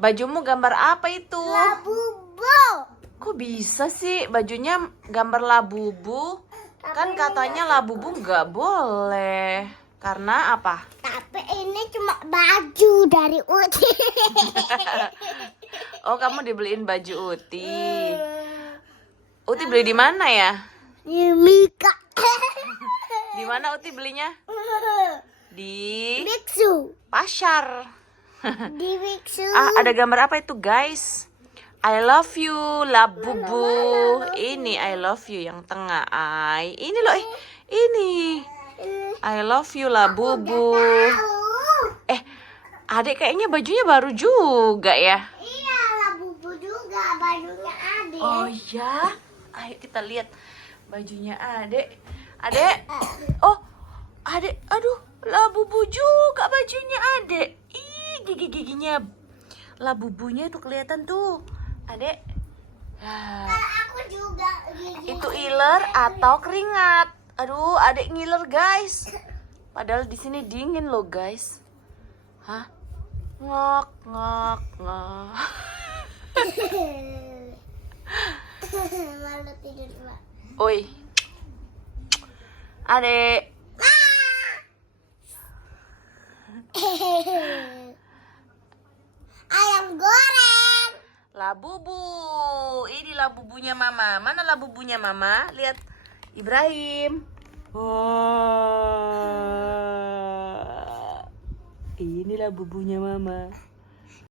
Bajumu gambar apa itu? Labubu. Kok bisa sih bajunya gambar labubu? Kan katanya labubu nggak boleh. Karena apa? Tapi ini cuma baju dari Uti. Oh, kamu dibeliin baju Uti. Uti beli di mana ya? Di Mika. Di mana Uti belinya? Di Biksu. pasar. Di Biksu. Ada gambar apa itu, guys? I love you, labubu. Ini I love you yang tengah. Ini loh, ini. I love you, labubu. Adik kayaknya bajunya baru juga ya. Iya, Labubu juga bajunya Adik. Oh ya, ayo kita lihat bajunya Adek. Adek, oh Adek, aduh, labubu juga bajunya Adek. Ih, gigi-giginya labubunya itu kelihatan tuh, Adek. Nah, Kalau aku juga gigi. itu iler atau keringat. Aduh, Adek ngiler guys. Padahal di sini dingin loh guys. Hah? Ngok, ngok, ngok. Malu tidur, Pak. Oi, Adek. Ayam goreng. Labubu. Ini labubunya Mama. Mana labubunya Mama? Lihat Ibrahim. Wah. Ini labubunya Mama.